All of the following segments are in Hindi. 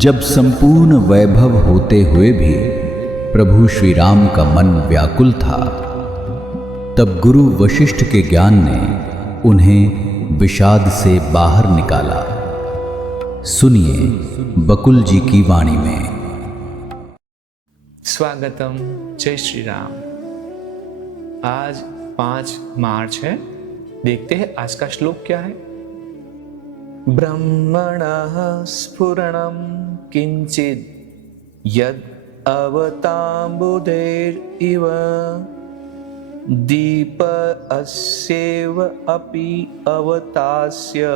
जब संपूर्ण वैभव होते हुए भी प्रभु श्री राम का मन व्याकुल था, तब गुरु वशिष्ठ के ज्ञान ने उन्हें विषाद से बाहर निकाला। सुनिए बकुल जी की वाणी में। स्वागतम, जय श्री राम। आज 5 मार्च है। देखते हैं आज का श्लोक क्या है। ब्रह्मणः स्फुरणं किंचित यद अवताम्बुधेरिव दीप अस्येव अपि अवतास्य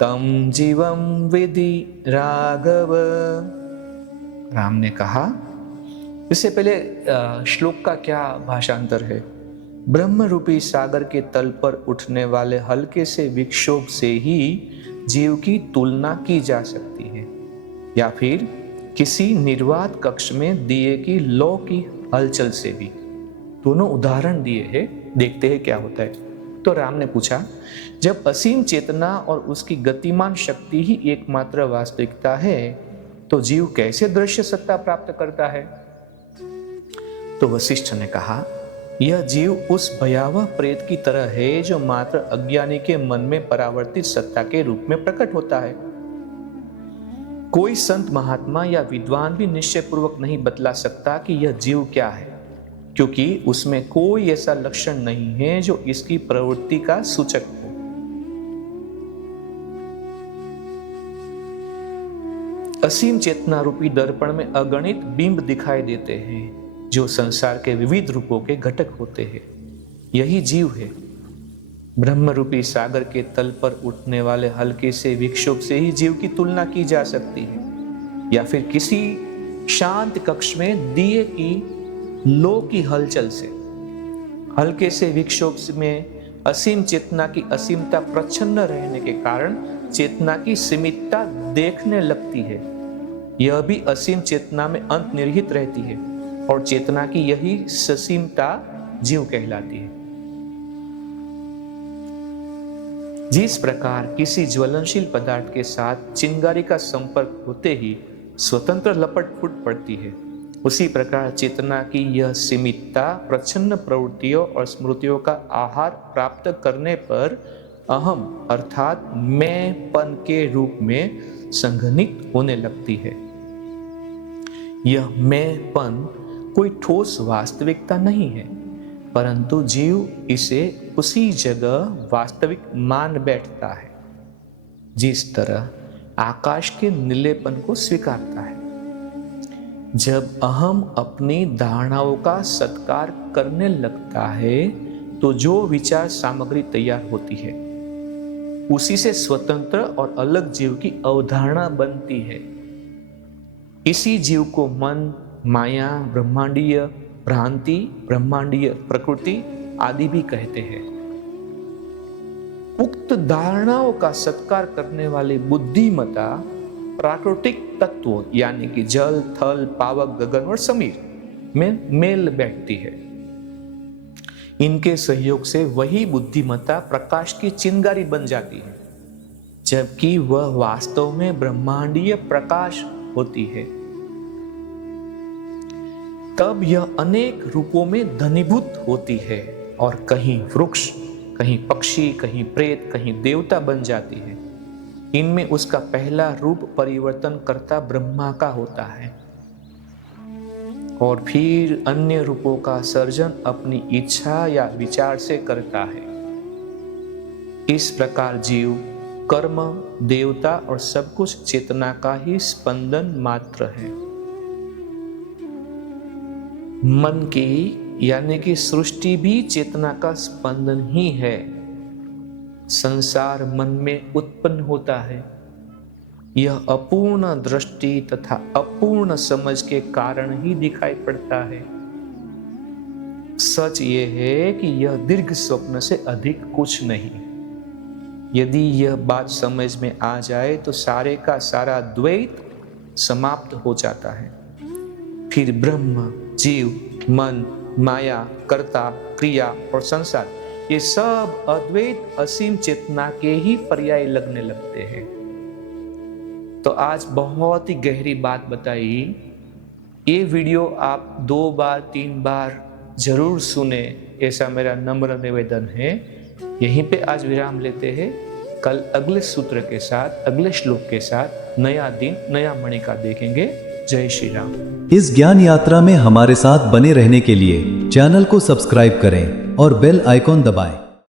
तम जीवम विधि राघव। राम ने कहा। इससे पहले श्लोक का क्या भाषांतर है। ब्रह्म रूपी सागर के तल पर उठने वाले हल्के से विक्षोभ से ही जीव की तुलना की जा सकती है, या फिर किसी निर्वात कक्ष में दिए की लौ की हलचल से भी। दोनों उदाहरण दिए हैं, देखते हैं क्या होता है। तो राम ने पूछा, जब असीम चेतना और उसकी गतिमान शक्ति ही एकमात्र वास्तविकता है, तो जीव कैसे दृश्य सत्ता प्राप्त करता है। तो वशिष्ठ ने कहा, यह जीव उस भयावह प्रेत की तरह है जो मात्र अज्ञानी के मन में परावर्तित सत्ता के रूप में प्रकट होता है। कोई संत महात्मा या विद्वान भी निश्चय पूर्वक नहीं बतला सकता कि यह जीव क्या है, क्योंकि उसमें कोई ऐसा लक्षण नहीं है जो इसकी प्रवृत्ति का सूचक हो। असीम चेतना रूपी दर्पण में अगणित बिंब दिखाई देते हैं, जो संसार के विविध रूपों के घटक होते हैं। यही जीव है। ब्रह्म रूपी सागर के तल पर उठने वाले हल्के से विक्षोभ से ही जीव की तुलना की जा सकती है, या फिर किसी शांत कक्ष में दिए की लो की हलचल से। हल्के से विक्षोभ में असीम चेतना की असीमता प्रच्छन्न रहने के कारण चेतना की सीमितता देखने लगती है। यह भी असीम चेतना में अंत निहित रहती है, और चेतना की यही ससीमता जीव कहलाती है। जिस प्रकार किसी ज्वलनशील पदार्थ के साथ चिंगारी का संपर्क होते ही स्वतंत्र लपट फूट पड़ती है, उसी प्रकार चेतना की यह सीमितता प्रच्छन्न प्रवृत्तियों और स्मृतियों का आहार प्राप्त करने पर अहम अर्थात मैंपन के रूप में संघनित होने लगती है। यह मैंपन कोई ठोस वास्तविकता नहीं है, परंतु जीव इसे उसी जगह वास्तविक मान बैठता है, जिस तरह आकाश के नीलेपन को स्वीकारता है। जब अहम अपनी धारणाओं का सत्कार करने लगता है, तो जो विचार सामग्री तैयार होती है, उसी से स्वतंत्र और अलग जीव की अवधारणा बनती है। इसी जीव को मन, माया, ब्रह्मांडीय भ्रांति, ब्रह्मांडीय प्रकृति आदि भी कहते हैं। उक्त धारणाओं का सत्कार करने वाली बुद्धिमता प्राकृतिक तत्वों यानी कि जल, थल, पावक, गगन और समीर में मेल बैठती है। इनके सहयोग से वही बुद्धिमता प्रकाश की चिंगारी बन जाती है, जबकि वह वास्तव में ब्रह्मांडीय प्रकाश होती है। तब यह अनेक रूपों में घनीभूत होती है और कहीं वृक्ष, कहीं पक्षी, कहीं प्रेत, कहीं देवता बन जाती है। इनमें उसका पहला रूप परिवर्तन करता ब्रह्मा का होता है, और फिर अन्य रूपों का सर्जन अपनी इच्छा या विचार से करता है। इस प्रकार जीव, कर्म, देवता और सब कुछ चेतना का ही स्पंदन मात्र है। मन की यानी कि सृष्टि भी चेतना का स्पंदन ही है। संसार मन में उत्पन्न होता है। यह अपूर्ण दृष्टि तथा अपूर्ण समझ के कारण ही दिखाई पड़ता है। सच ये है कि यह दीर्घ स्वप्न से अधिक कुछ नहीं। यदि यह बात समझ में आ जाए तो सारे का सारा द्वैत समाप्त हो जाता है। फिर ब्रह्म, जीव, मन, माया, कर्ता, क्रिया और संसार, ये सब अद्वैत असीम चेतना के ही पर्याय लगने लगते हैं। तो आज बहुत ही गहरी बात बताई। ये वीडियो आप 2 बार 3 बार जरूर सुने, ऐसा मेरा नम्र निवेदन है। यहीं पे आज विराम लेते हैं। कल अगले सूत्र के साथ, अगले श्लोक के साथ, नया दिन नया मणिका देखेंगे। जय श्री राम। इस ज्ञान यात्रा में हमारे साथ बने रहने के लिए चैनल को सब्सक्राइब करें और बेल आइकॉन दबाएं।